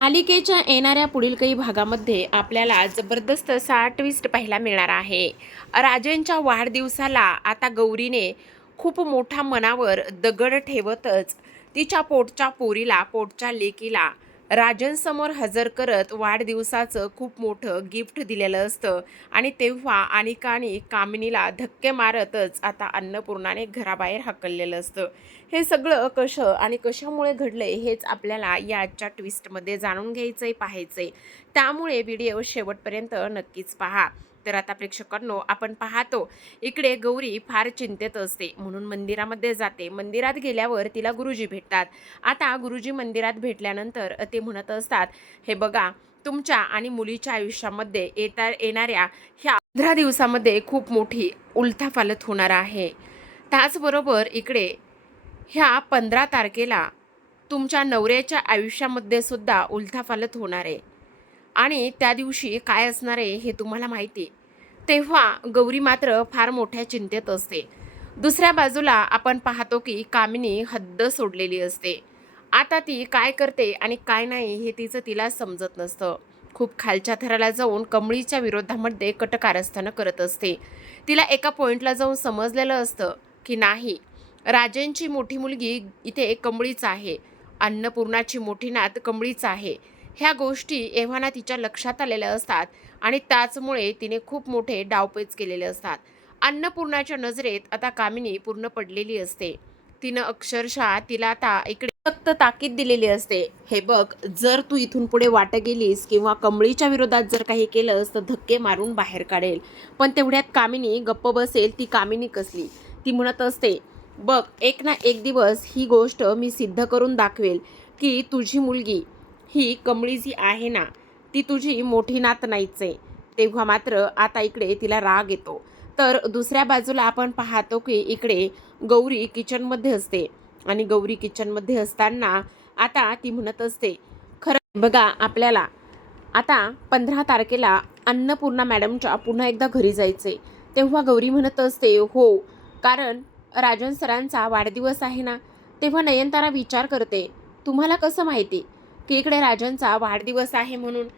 मालिकेच्या येणाऱ्या पुढील काही भागामध्ये आपल्याला जबरदस्त असा ट्विस्ट पाहायला मिळणार आहे. राजांच्या वाढदिवसाला आता गौरीने खूप मोठा मनावर दगड ठेवतच तिच्या पोटच्या पोरीला, पोटच्या लेकीला राजांसमोर हजर करत वाढदिवसाचं खूप मोठं गिफ्ट दिलेलं असतं. आणि तेव्हा अनिका आणि कामिनीला धक्के मारतच आता अन्नपूर्णाने घराबाहेर हाकललेलं असतं. हे सगळं कसं आणि कशामुळे घडलंय हेच आपल्याला या आजच्या ट्विस्टमध्ये जाणून घ्यायचंय, पाहायचंय. त्यामुळे व्हिडिओ शेवटपर्यंत नक्कीच पहा. तर आता प्रेक्षकांनो, आपण पाहतो इकडे गौरी फार चिंतेत असते, म्हणून मंदिरामध्ये जाते. मंदिरात गेल्यावर तिला गुरुजी भेटतात. आता गुरुजी मंदिरात भेटल्यानंतर ते म्हणत असतात, हे बघा, तुमच्या आणि मुलीच्या आयुष्यामध्ये येणाऱ्या ह्या 15 दिवसामध्ये खूप मोठी उलथापालथ होणार आहे. त्याचबरोबर इकडे ह्या 15 तारखेला तुमच्या नवऱ्याच्या आयुष्यामध्ये सुद्धा उलथापालथ होणार आहे आणि त्या दिवशी काय असणार आहे हे तुम्हाला माहिती आहे. तेव्हा गौरी मात्र फार मोठ्या चिंतेत असते. दुसऱ्या बाजूला आपण पाहतो की कामिनी हद्द सोडलेली असते. आता ती काय करते आणि काय नाही हे तिला समजत नसतं. खूप खालच्या थराला जाऊन कमळीच्या विरोधामध्ये कटकारस्थानं करत असते. तिला एका पॉइंटला जाऊन समजलेलं असतं की नाही, राजांची मोठी मुलगी इथे कमळीच आहे, अन्नपूर्णाची मोठी नात कमळीच आहे. ह्या गोष्टी एव्हाना तिच्या लक्षात आलेल्या असतात आणि त्याचमुळे तिने खूप मोठे डावपेच केलेले असतात. अन्नपूर्णाच्या नजरेत आता कामिनी पूर्ण पडलेली असते. तिनं अक्षरशः तिला आता इकडे फक्त ताकीद दिलेली असते, हे बघ, जर तू इथून पुढे वाट गेलीस किंवा कमळीच्या विरोधात जर काही केलंस तर धक्के मारून बाहेर काढेल. पण तेवढ्यात कामिनी गप्प बसेल. ती कामिनी कसली, ती म्हणत असते, बघ, एक ना एक दिवस ही गोष्ट मी सिद्ध करून दाखवेल की तुझी मुलगी ही कमळी जी आहे ना, ती तुझी मोठी नात नाहीच आहे. तेव्हा मात्र आता इकडे तिला राग येतो. तर दुसऱ्या बाजूला आपण पाहतो की इकडे गौरी किचनमध्ये असते आणि गौरी किचनमध्ये असताना आता ती म्हणत असते, खरं बघा, आपल्याला आता 15 तारखेला अन्नपूर्णा मॅडमच्या पुन्हा एकदा घरी जायचे. तेव्हा गौरी म्हणत असते, हो, कारण राजन सरांचा वाढदिवस आहे ना. तेव्हा नयनतारा विचार करते, तुम्हाला कसं माहिती की इकडे राजनचा वाढदिवस आहे म्हणून.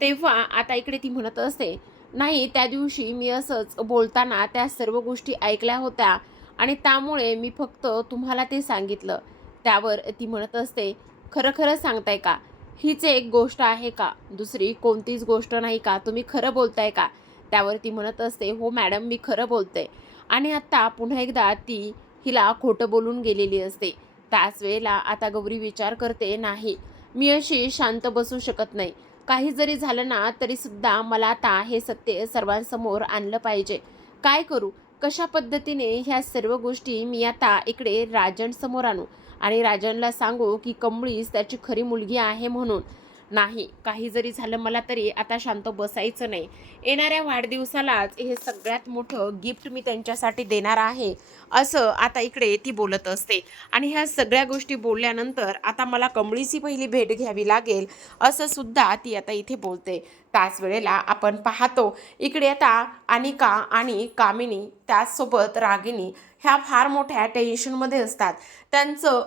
तेव्हा आता इकडे ती म्हणत असते, नाही, त्या दिवशी मी असंच बोलताना त्या सर्व गोष्टी ऐकल्या होत्या आणि त्यामुळे मी फक्त तुम्हाला ते सांगितलं. त्यावर ती म्हणत असते, खरं खरं सांगताय का, हीच एक गोष्ट आहे का, दुसरी कोणतीच गोष्ट नाही का, तुम्ही खरं बोलताय का? त्यावर ती म्हणत असते, हो मॅडम, मी खरं बोलते. आणि आत्ता पुन्हा एकदा ती हिला खोटं बोलून गेलेली असते. त्याच वेळेला आता गौरी विचार करते, नाही, मी अशी शांत बसू शकत नाही. काही जरी झालं ना तरी सुद्धा मला आता हे सत्य सर्वांसमोर आणलं पाहिजे. काय करू, कशा पद्धतीने ह्या सर्व गोष्टी मी आता इकडे राजनसमोर आणू आणि राजनला सांगू की कमळीच त्याची खरी मुलगी आहे म्हणून. नाही, काही जरी झालं मला तरी आता शांत बसायचं नाही. येणाऱ्या वाढदिवसालाच हे सगळ्यात मोठं गिफ्ट मी त्यांच्यासाठी देणार आहे, असं आता इकडे ती बोलत असते. आणि ह्या सगळ्या गोष्टी बोलल्यानंतर आता मला कमळीची पहिली भेट घ्यावी लागेल, असं सुद्धा ती आता इथे बोलते. त्याच वेळेला आपण पाहतो इकडे आता अनिका आणि कामिनी त्याचसोबत रागिनी ह्या फार मोठ्या टेन्शनमध्ये असतात. त्यांचं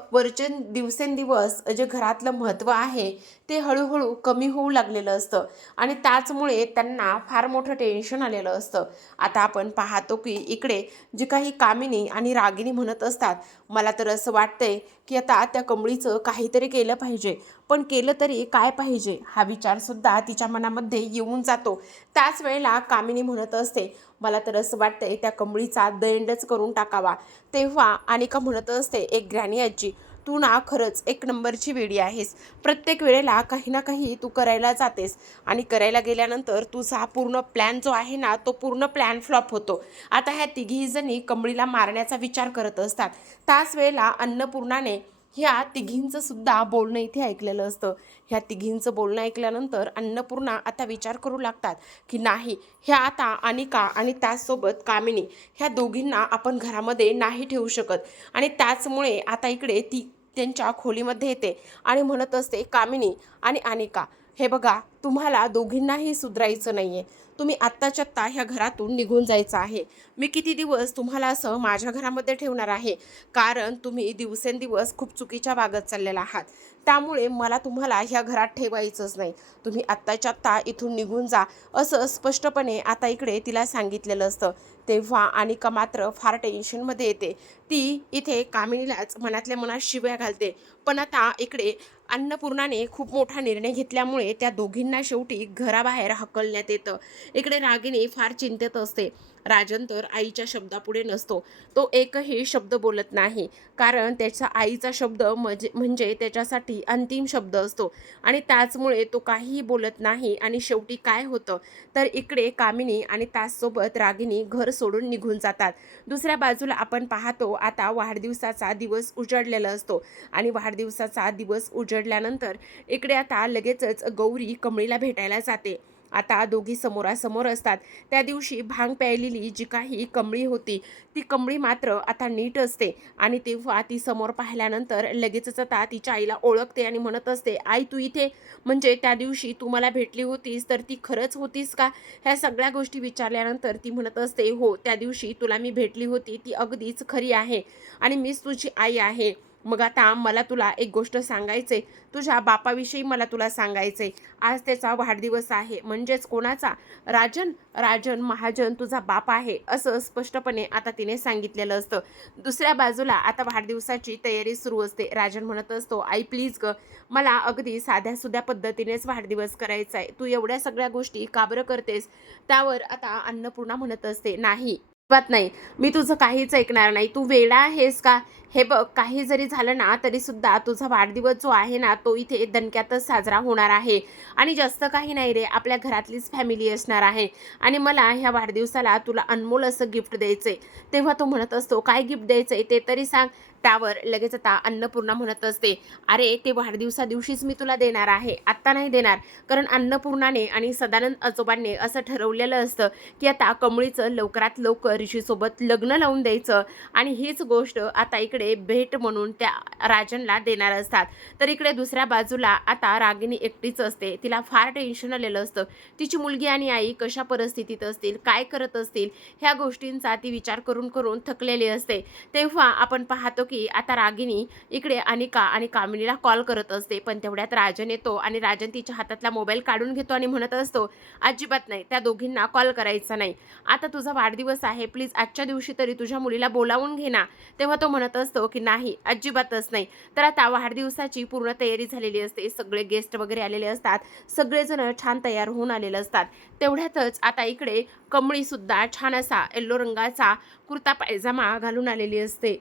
दिवसेंदिवस जे घरातलं महत्त्व आहे ते हळूहळू कमी होऊ लागलेलं असतं आणि त्याचमुळे त्यांना फार मोठं टेन्शन आलेलं असतं. आता आपण पाहतो की इकडे जे काही कामिनी आणि रागिनी म्हणत असतात, मला तर असं वाटतंय की आता त्या कमळीचं काहीतरी केलं पाहिजे, पण केलं तरी काय पाहिजे हा विचारसुद्धा तिच्या मनामध्ये येऊन जातो. त्याच वेळेला कामिनी म्हणत असते, मला तर असं वाटतंय त्या कमळीचा दैंडच करून टाकावा. तेव्हा अनिका म्हणत असते, एक ग्रॅनी आजी, तू ना खरंच एक नंबरची वेडी आहेस. प्रत्येक वेळेला काही ना काही तू करायला जातेस आणि करायला गेल्यानंतर तुझा पूर्ण प्लॅन जो आहे ना तो पूर्ण प्लॅन फ्लॉप होतो. आता ह्या तिघी जणी कमळीला मारण्याचा विचार करत असतात. त्याच वेळेला अन्नपूर्णाने ह्या तिघींचं सुद्धा बोलणं इथे ऐकलेलं असतं. ह्या तिघींचं बोलणं ऐकल्यानंतर अन्नपूर्णा आता विचार करू लागतात की नाही, ह्या आता अनिका आणि त्याचसोबत कामिनी ह्या दोघींना आपण घरामध्ये नाही ठेवू शकत. आणि त्याचमुळे आता इकडे ती त्यांच्या खोलीमध्ये येते आणि म्हणत असते, कामिनी आणि अनिका, हे बघा, तुम्हाला दोघींनाही सुधरायचं नाहीये. तुम्ही आत्ताच्या आत्ता ह्या घरातून निघून जायचं आहे. मी किती दिवस तुम्हाला असं माझ्या घरामध्ये ठेवणार आहे? कारण तुम्ही दिवसेंदिवस खूप चुकीच्या वागत चाललेला आहात. त्यामुळे मला तुम्हाला ह्या घरात ठेवायचंच नाही. तुम्ही आत्ताच्या आत्ता इथून निघून जा, असं स्पष्टपणे आता इकडे तिला सांगितलेलं असतं. तेव्हा अनिका मात्र फार टेन्शनमध्ये येते. ती इथे कामिनीलाच मनातल्या मनात शिव्या घालते. पण आता इकडे अन्नपूर्णाने खूप मोठा निर्णय घेतल्यामुळे त्या दोघींना शेवटी घराबाहेर हकलण्यात येतं. इकडे रागिनी फार चिंतेत असते. राजन तर आईच्या शब्दापुढे नसतो. तो एकही शब्द बोलत नाही. कारण त्याचा आईचा शब्द म्हणजे त्याच्यासाठी अंतिम शब्द असतो आणि त्याचमुळे तो काहीही बोलत नाही. आणि शेवटी काय होतं तर इकडे कामिनी आणि त्याचसोबत रागिनी घर सोडून निघून जातात. दुसऱ्या बाजूला आपण पाहतो आता वाढदिवसाचा दिवस उजडलेला असतो आणि वाढदिवसाचा दिवस उजडल्यानंतर इकडे आता लगेचच गौरी कमळीला भेटायला जाते. आता दोघी समोरासमोर असतात. त्या दिवशी भांग प्यायलेली जी काही कमळी होती ती कमळी मात्र आता नीट असते आणि तेव्हा ती समोर पाहिल्यानंतर लगेचच आता तिच्या आईला ओळखते आणि म्हणत असते, आई तू इथे? म्हणजे त्या दिवशी तू मला भेटली होतीस तर ती खरंच होतीस का? ह्या सगळ्या गोष्टी विचारल्यानंतर ती म्हणत असते, हो त्या दिवशी तुला मी भेटली होती ती अगदीच खरी आहे आणि मीच तुझी आई आहे. मग आता मला तुला एक गोष्ट सांगायचे, तुझ्या बापाविषयी मला तुला सांगायचे. आज त्याचा वाढदिवस आहे. म्हणजेच कोणाचा? राजन. राजन महाजन तुझा बाप आहे, असं स्पष्टपणे आता तिने सांगितलेलं असतं. दुसऱ्या बाजूला आता वाढदिवसाची तयारी सुरू असते. राजन म्हणत असतो, आई प्लीज ग, मला अगदी साध्या पद्धतीनेच वाढदिवस करायचा आहे. तू एवढ्या सगळ्या गोष्टी का बरं करतेस? त्यावर आता अन्नपूर्णा म्हणत असते, नाही अजिबात नाही. मी तुझं काहीच ऐकणार नाही. तू वेडा आहेस का? हे बघ, काही जरी झालं ना तरी सुद्धा तुझा वाढदिवस जो आहे ना तो इथे दणक्यातच साजरा होणार आहे आणि जास्त काही नाही रे, आपल्या घरातलीच फॅमिली असणार आहे आणि मला ह्या वाढदिवसाला तुला अनमोल असं गिफ्ट द्यायचंय. तेव्हा तो म्हणत असतो, काय गिफ्ट द्यायचंय ते तरी सांग. त्यावर लगेच आता अन्नपूर्णा म्हणत असते, अरे ते वाढदिवसा दिवशीच मी तुला देणार आहे, आत्ता नाही देणार. कारण अन्नपूर्णाने आणि सदानंद आजोबांनी असं ठरवलेलं असतं की आता कमळीचं लवकरात लवकर ऋषीसोबत लग्न लावून द्यायचं आणि हीच गोष्ट आता इकडे भेट म्हणून त्या राजनला देणार असतात. तर इकडे दुसऱ्या बाजूला आता रागिनी एकटीच असते. तिला फार टेन्शन आलेलं असतं. तिची मुलगी आणि आई कशा परिस्थितीत असतील, काय करत असतील, ह्या गोष्टींचा ती विचार करून करून थकलेली असते. तेव्हा आपण पाहतो की आता रागिनी इकडे अनिका आणि कामिनीला कॉल करत असते. पण तेवढ्यात राजन येतो आणि राजन तिच्या हातातला मोबाईल काढून घेतो आणि म्हणत असतो, अजिबात नाही, त्या दोघींना कॉल करायचा नाही. आता तुझा वाढदिवस आहे, प्लीज आजच्या दिवशी तरी तुझ्या मुलीला बोलावून घे ना. तेव्हा तो म्हणत असतो की नाही, अजिबातच नाही. तर आता वाढदिवसाची पूर्ण तयारी झालेली असते. सगळे गेस्ट वगैरे आलेले असतात. सगळेजण छान तयार होऊन आलेले असतात. तेवढ्यातच आता इकडे कमळी सुद्धा छान असा येल्लो रंगाचा कुर्ता पायजामा घालून आलेली असते.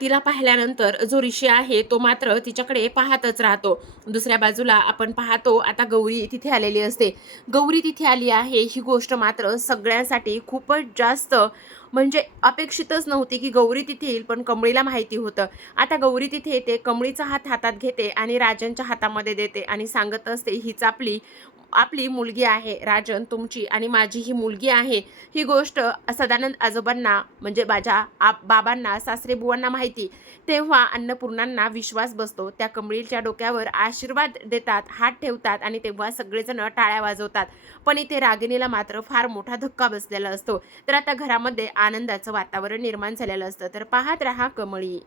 तिला पाहिल्यानंतर जो ऋषी आहे तो मात्र तिच्याकडे पाहतच राहतो. दुसऱ्या बाजूला आपण पाहतो आता गौरी तिथे आलेली असते. गौरी तिथे आली आहे ही गोष्ट मात्र सगळ्यांसाठी खूपच जास्त म्हणजे अपेक्षितच नव्हती की गौरी तिथे येईल, पण कमळीला माहिती होतं. आता गौरी तिथे येते, कमळीचा हात हातात घेते आणि राजनच्या हातामध्ये देते आणि सांगत असते, हीच आपली आपली मुलगी आहे. राजन, तुमची आणि माझी ही मुलगी आहे. ही गोष्ट सदानंद आजोबांना म्हणजे माझ्या बाबांना, सासरे बुवांना माहिती. तेव्हा अन्नपूर्णांना विश्वास बसतो. त्या कमळीच्या डोक्यावर आशीर्वाद देतात, हात ठेवतात आणि तेव्हा सगळेजण टाळ्या वाजवतात. पण इथे रागिणीला मात्र फार मोठा धक्का बसलेला असतो. तर आता घरामध्ये आनंदाचं वातावरण निर्माण झालेलं असतं. तर पाहत रहा कमळी.